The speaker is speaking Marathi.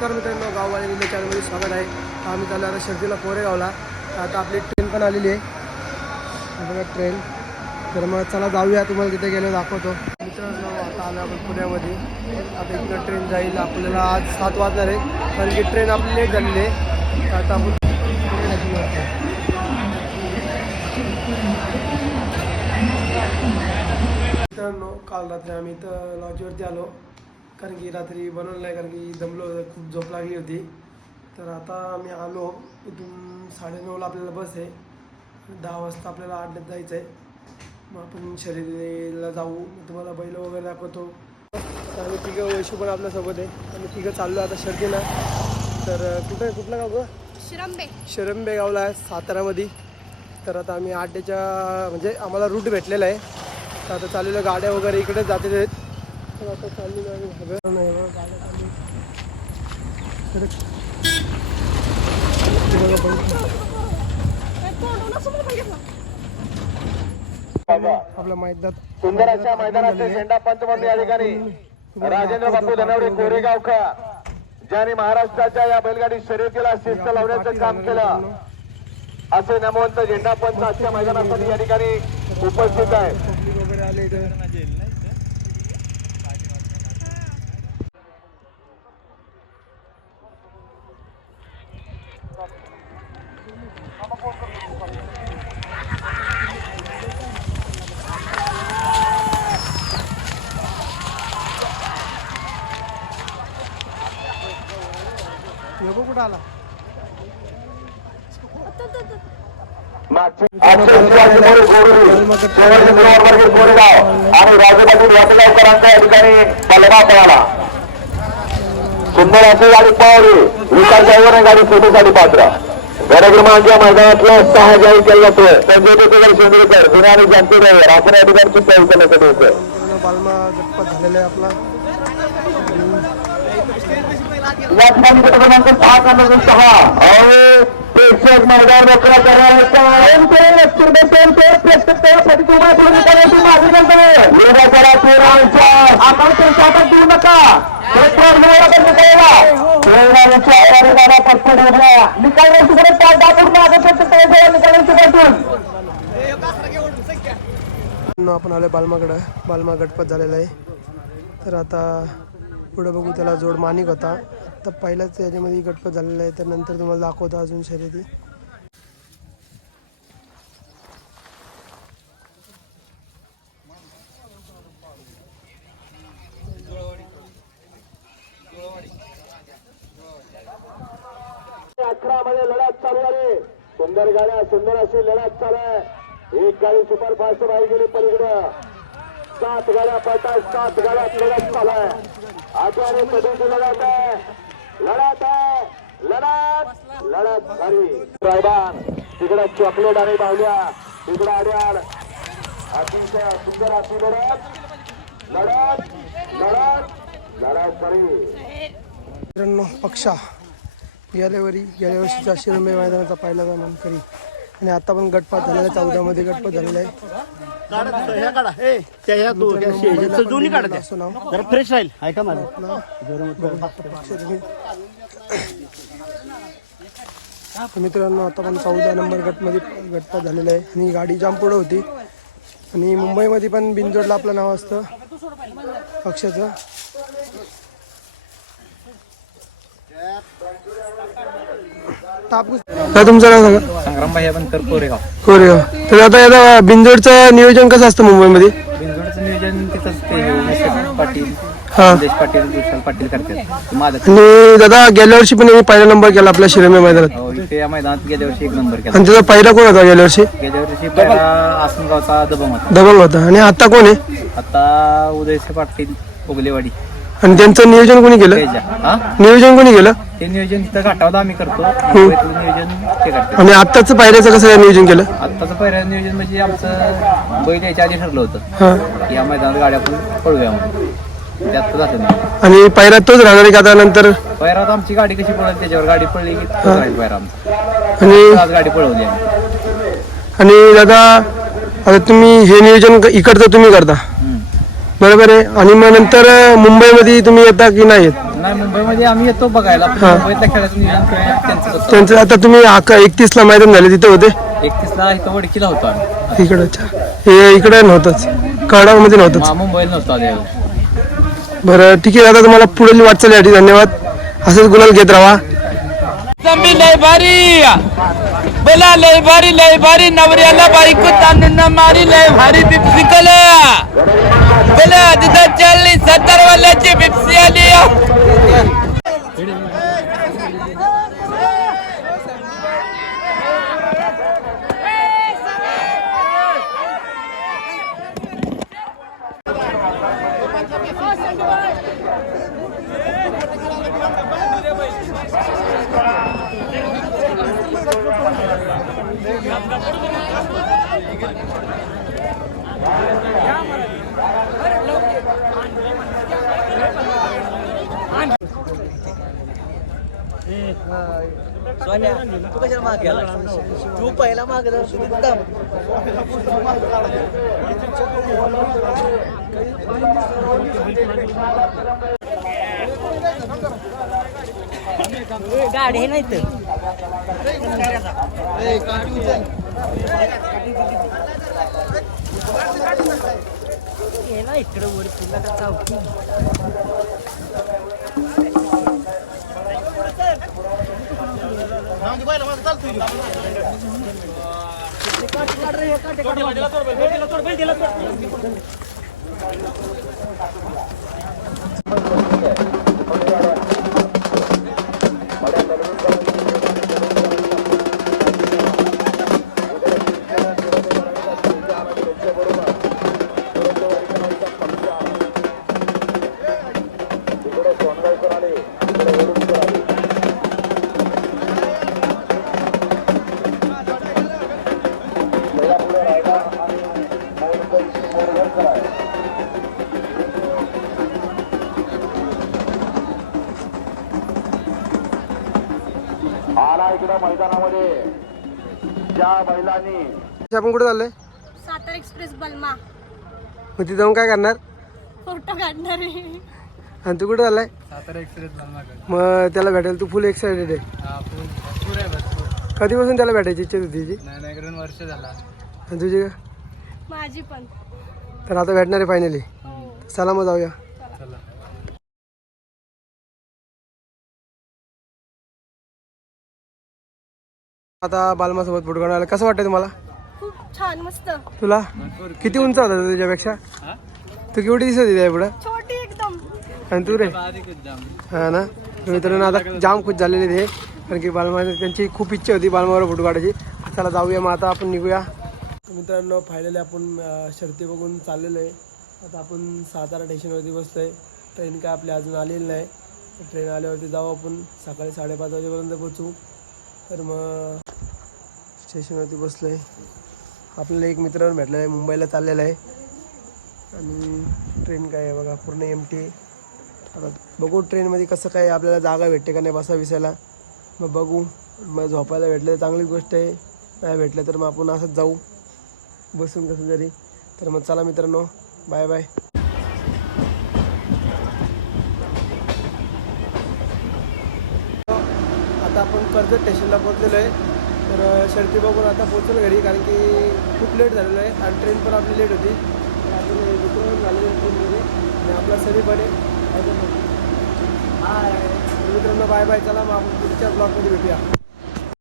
नमस्कार मित्रांनो, गाववाले दिले चॅनलमध्ये स्वागत आहे. आम्ही चाललो आता शर्दीला कोरेगावला. आता आपली ट्रेन पण आलेली आहे बघा ट्रेन. तर मग चला जाऊया, तुम्हाला तिथे गेलो दाखवतो. मित्रांनो आता आलो आपण पुण्यामध्ये. आता इथं ट्रेन जाईल आपल्याला आज 7 वाजणार आहे, कारण की ट्रेन आपली लेट झालेली आहे. आता आपण मित्रांनो काल रात्री आम्ही इथं लॉजवरती आलो, कारण की रात्री बनवलं नाही, कारण की दमलो, खूप झोप लागली होती. तर आता आम्ही आलो इथून 9:30ला आपल्याला बस आहे. 10 वाजता आपल्याला अड्ड्यात जायचं आहे. मग आपण शर्यतीला जाऊ, तुम्हाला बैल वगैरे दाखवतो. तर आम्ही तिघं वैशू पण आपल्यासोबत आहे. आम्ही तिघं चाललो आता शर्यतीला. तर कुठलं गाव गं? शिरंबे गावला आहे, सातारामध्ये. तर आता आम्ही अड्ड्याच्या म्हणजे आम्हाला रूट भेटलेला आहे. तर आता चाललेल्या गाड्या वगैरे इकडेच जाते आहेत. तर आता चाललेलं आम्ही सगळं नाही गाड्या चालली. आपल्या मैदानात सुंदर अशा मैदानाचे झेंडा पंचमंदी अधिकारी राजेंद्र बापू धनवडे कोरेगावकर, ज्यांनी महाराष्ट्राच्या या बैलगाडी शर्यतीला शिस्त लावण्याचं काम केलं, असे नामवंत झेंडा पंच आजच्या मैदानासाठी या ठिकाणी उपस्थित आहे. वगैरे आले इथे. योगो कुठं आला? कोरेगाव आणि राजपाटील वाटेगावकरांच्या या ठिकाणी बलवा पळाला. सुंदर अशी गाडी पळवली. विकास ड्रायव्हर गाडी फोटोसाठी पात्र. कार्यक्रमांच्या मैदानातला 6 जाहीर केला जातोय. संजय शेंद्रेकर जुना आणि जानते ड्रायव्हर आपण या ठिकाणची तयारी करण्यासाठी होतोय. बालमा गटपत झालेला आहे आपला. या ठिकाणी क्रमांक 6 प्रेक्षक मैदान मोकळा करण्यासाठी देऊ नका. आपण आलोय बालमाकडं. बालमा गटपत झालेला आहे. तर आता पुढे बघू. त्याला जोड मानिक होता, तर पहिलाच याच्यामध्ये गटपत झालेला आहे. तर नंतर तुम्हाला दाखवतो अजून शर्यती. मध्ये लढत चालू आहे. सुंदर गाड्या, सुंदर अशी लढत चालू आहे. एक गाडी सुपरफास्ट बाहेर गेली पलीकडं. 7 गाड्या पळतात. 7 गाड्यात लढत चालू आहे. आचार्य पद्धती लढत आहे. लढत झाली. ड्रायव्हर तिकडे चॉकलेट आणि बावल्या, तिकडे आड्याल. अतिशय सुंदर अशी लढत झाली. मित्रांनो पक्षा गेल्या वर्षीच्या शिरंबे मैदानाचा पहिला मानकरी, आणि आता पण गटपात झालेला आहे. 14 मध्ये गटपात झालेला आहे. फ्रेश राहील ऐका माझं. मित्रांनो आता पण 14 नंबर गटमध्ये गटपात झालेला आहे. आणि गाडी जाम पुढं होती. आणि मुंबईमध्ये पण बिनजोडला आपलं नाव असतं पक्षाचं. काय तुमचं नाव सांगा? संग्राम भाई बनकर कोरेगाव. तर आता याचा बिनजोडचं नियोजन कसं असतं मुंबईमध्ये? बिनजोडचं नियोजन तिथंच ते पाटील, हा. देश पाटील, विशाल पाटील करतात. माझं आणि दादा गेल्या वर्षी पण यांनी पहिला नंबर केला आपल्या शिरंबे मैदानात. इथे या मैदानात गेल्या वर्षी 1 नंबर केला. आणि त्याचा पहिला कोण होता गेल्या वर्षी? गेल्या वर्षी पहिला आसनगावचा दबंग होता. आणि आता कोण आहे? आता उदयसिंह पाटील उगलेवाडी. आणि त्यांचं नियोजन कोणी केलं? नियोजन कोणी केलं? ते नियोजन तिथं घाटावलं आम्ही करतो. नियोजन ते करतो. आणि आत्ताचं पायऱ्याचं कसं नियोजन केलं? आत्ताचं पहिलं नियोजन म्हणजे आमचं बैल यायच्या आधी ठरलं होतं या मैदानात गाड्या आपण पळूया म्हणून. त्यात झालं नाही. आणि पायरा तोच राहणार आहे का आता नंतर? पैरात आमची गाडी कशी पळेल त्याच्यावर. गाडी पडली की पैरा आमची. आणि आज गाडी पळवली आम्ही. आणि दादा आता तुम्ही हे नियोजन इकडचं तुम्ही करता बरोबर आहे. आणि मग नंतर मुंबईमध्ये तुम्ही येता की नाही येत? नाही मुंबईमध्ये आम्ही येतो बघायला पण हा. मुंबईतल्या खेळाचं नियोजन त्यांचं होतं. त्यांचं आता तुम्ही 31ला मैदान झाले तिथे होते 31ला इथं वडकीला होतो आम्ही इकडं. अच्छा, हे इकडे नव्हतंच, कडामध्ये नव्हतंच. मुंबईला नव्हतो आलेलो. बरं ठीक आहे दादा, तुम्हाला पुढील वाटचालीसाठी धन्यवाद. असंच गुलाल घेत राहा. जमी लय भारी बोला, लय भारी नवऱ्याला बायको तांदून मारी, लय भारी बिप्सी कला बोला. तिथं चालली 70 वाल्याची बिप्सी आली. तू पहिला माग गाडी नाही तर इकडे वर आला इकडं मैदानामध्ये ज्या बैलांनी आपण कुठे चाललोय? सातारा एक्सप्रेस बलमा मग तिथे जाऊन काय करणार? फोटो काढणार आहे. आणि तू कुठे चाललाय? सातारा एक्सप्रेस मग त्याला भेटायला तू फुल एक्सायटेड आहे? कधीपासून त्याला भेटायची इच्छा होती तुझी? नाही वर्ष झाला. आणि तुझी का? माझी पण. तर आता भेटणार आहे फायनली. चला मग जाऊया. आता बालमासोबत फोटो काढायला कसं वाटतंय तुम्हाला? खूप छान, मस्त, तुला किती उंच होता तुझ्यापेक्षा? तू केवढी दिसत होती त्या पुढं? छोटी एकदम. आणि तू रे? हा ना. मित्रांनो आता जाम खुश झालेले ते, कारण की बालमा त्यांची खूप इच्छा होती बालमावर फोटो काढायची. चला जाऊया मग आता आपण निघूया. मित्रांनो फायनली आपण शर्ती बघून चाललेलो आहे. आता आपण सातारा स्टेशनवरती बसलो आहे. ट्रेन काय आपली अजून आलेली नाही. ट्रेन आल्यावरती जाऊ आपण, सकाळी 5:30 वाजेपर्यंत पोचू. तर मग स्टेशनवरती बसलो आहे. आपल्याला एक मित्र भेटलेला आहे, मुंबईला चाललेला आहे. आणि ट्रेन काय आहे बघा, पूर्ण एमटी आहे. आता बघू ट्रेनमध्ये कसं काय आपल्याला जागा भेटते का नाही बसा विसायला. मग बघू, मग झोपायला भेटलं तर चांगली गोष्ट आहे, नाही भेटलं तर मग आपण असंच जाऊ बसून कसं तरी. तर मग चला मित्रांनो, बाय बाय. आता आपण कर्जत स्टेशनला पोहोचलेलो आहे. तर शर्ती बघून आता पोहोचलो घरी, कारण की खूप लेट झालेलो आहे आणि ट्रेन पण आपली लेट होती. आपण मित्र झालेलं आहे ट्रेनमध्ये आणि आपला सरी पण आहे. हाय मित्रांनो, बाय बाय. चला मग आपण पुढच्या ब्लॉगमध्ये भेटूया.